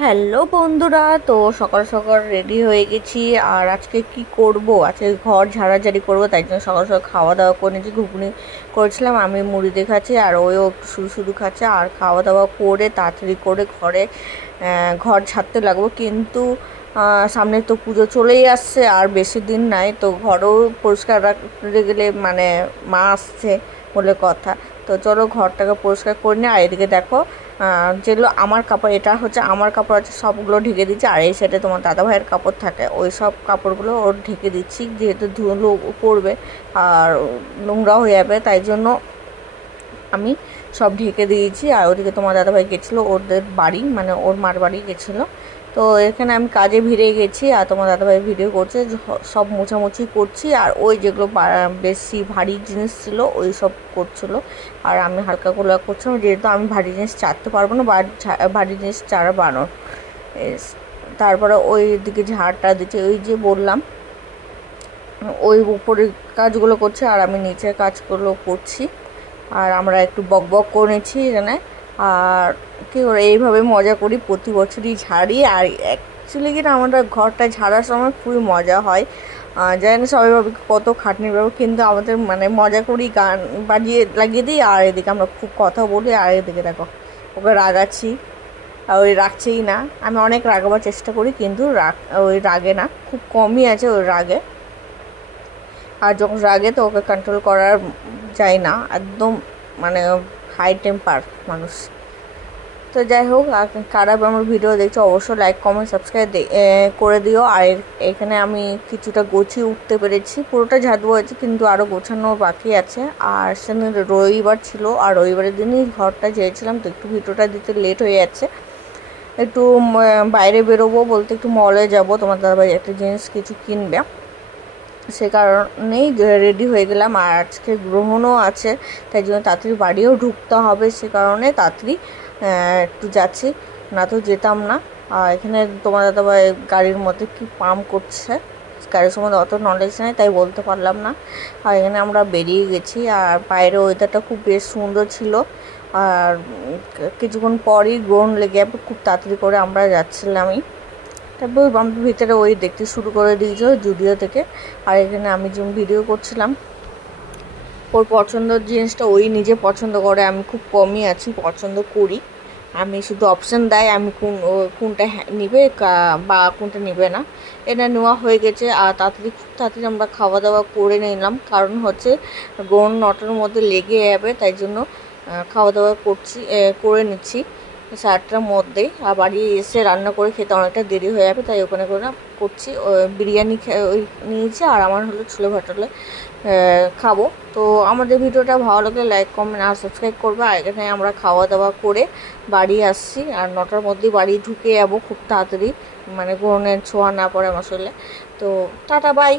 Hello বন্ধুরা, তো সকাল সকাল রেডি হয়ে গেছি। আর আজকে কি করব, আজকে ঘর ঝাড়াঝাড়ি করব, তাই জন্য সকাল সকাল খাওয়া দাওয়া করে নিয়েছি। ঘুগনি করেছিলাম, আমি মুড়ি দিয়ে খাচ্ছি আর ওইও একটু শুধু শুধু খাচ্ছে। আর খাওয়া দাওয়া করে তাড়াতাড়ি করে ঘর ঝাড়তে লাগবো। কিন্তু সামনে তো পুজো চলেই আসছে, আর বেশি দিন নাই, তো ঘরও পরিষ্কার রাখতে গেলে মানে মা আসছে বলে কথা। তো চলো ঘরটাকে পরিষ্কার করে নিই। আর এদিকে দেখো, যেগুলো আমার কাপড়, এটা হচ্ছে আমার কাপড় আছে, সবগুলো ঢেকে দিচ্ছি। আর এই সাইডে তোমার দাদা ভাইয়ের কাপড় থাকে, ওই সব কাপড়গুলো ওর ঢেকে দিচ্ছি, যেহেতু ধুলো পড়বে আর নোংরা হয়ে যাবে, তাই জন্য আমি সব ঢেকে দিয়েছি। আর ওদিকে তোমার দাদাভাই গেছিলো ওদের বাড়ি, মানে ওর মার বাড়ি গেছিলো। তো এখানে আমি কাজে ভিড়ে গেছি, আর তোমার দাদাভাই ভিডিও করছে, সব মোছামুছি করছি। আর ওই যেগুলো বেশি ভারী জিনিস ছিল ওই সব করছিলো, আর আমি হালকা গোলা করছিলাম, যেহেতু আমি ভারী জিনিস চারতে পারবো না, বা ভারী জিনিস চারা বানানো। তারপরে ওই দিকে ঝাড়টা দিচ্ছে, ওই যে বললাম ওই উপরের কাজগুলো করছে আর আমি নিচের কাজগুলো করছি। আর আমরা একটু বক বক করেছি এখানে। আর কী করে এইভাবে মজা করি, প্রতি বছরই ঝাড়ি। আর অ্যাকচুয়ালি কিনা আমরা ঘরটা ঝাড়ার সময় খুবই মজা হয়। জানি না সবাই ভাবে কত খাটনির ব্যাপার, কিন্তু আমাদের মানে মজা করি, গান বাজিয়ে লাগিয়ে দিই। আর এদিকে আমরা খুব কথা বলি। আর এদিকে দেখো ওকে রাগাচ্ছি, আর ওই রাখছেই না। আমি অনেক রাগাবার চেষ্টা করি, কিন্তু ওই রাগে না, খুব কমই আছে ওই রাগে। আর যখন রাগে তো ওকে কন্ট্রোল করার যায় না, একদম মানে হাই টেম্পার মানুষ। তো যাই হোক, কারা আমার ভিডিও দেখছো অবশ্যই লাইক কমেন্ট সাবস্ক্রাইব করে দিও। আর এখানে আমি কিছুটা গুছিয়ে উঠতে পেরেছি, পুরোটা ঝাড়ু হয়েছে, কিন্তু আরও গোছানো বাকি আছে। আর সেদিন রবিবার ছিল, আর রবিবারের দিনই ঘরটা ঝেড়েছিলাম, তো একটু ভিডিওটা দিতে লেট হয়ে যাচ্ছে। একটু বাইরে বেরোবো বলতে, একটু মলে যাব, তোমার দাদাভাই একটা জিনিস কিছু কিনবে, সে কারণেই রেডি হয়ে গেলাম। আর আজকে গ্রহণও আছে, তাই জন্য তাড়াতাড়ি বাড়িও ঢুকতে হবে, সে কারণে তাড়াতাড়ি একটু যাচ্ছি, না তো যেতাম না। আর এখানে তোমার দাদাভাই গাড়ির মধ্যে কি পাম্প করছে, গাড়ির সম্বন্ধে অত নলেজ নেই, তাই বলতে পারলাম না। আর এখানে আমরা বেরিয়ে গেছি। আর বাইরে ওয়েদারটা খুব বেশ সুন্দর ছিল। আর কিছুক্ষণ পরই গ্রহণ লেগে যাবে, খুব তাড়াতাড়ি করে আমরা যাচ্ছিলামই। তারপর আমি ভিতরে ওই দেখতে শুরু করে দিয়েছিল জুডিও থেকে। আর এখানে আমি যেমন ভিডিও করছিলাম, ওর পছন্দের জিনিসটা ওই নিজে পছন্দ করে, আমি খুব কমই আছি পছন্দ করি। আমি শুধু অপশান দেয় আমি কোনটা নিবে বা কোনটা নিবে না। এটা নেওয়া হয়ে গেছে। আর খুব তাড়াতাড়ি আমরা খাওয়া দাওয়া করে নিলাম, কারণ হচ্ছে গ্রহণ 9টার মধ্যে লেগে যাবে, তাই জন্য খাওয়া দাওয়া করে নিচ্ছি 7টার মধ্যেই। আর বাড়ি এসে রান্না করে খেতে অনেকটা দেরি হয়ে যাবে, তাই ওখানে করে করছি। বিরিয়ানি ওই নিয়েছি, আর আমার হলো ছোলে ভাটলে খাবো। তো আমাদের ভিডিওটা ভালো লাগলে লাইক কমেন্ট আর সাবস্ক্রাইব করবে। আর এখানে আমরা খাওয়া দাওয়া করে বাড়ি আসছি, আর 9টার মধ্যেই বাড়ি ঢুকে যাবো খুব তাড়াতাড়ি, মানে গ্রহণের ছোঁয়া না পড়ে আমার শরীরে। তো টাটা বাই।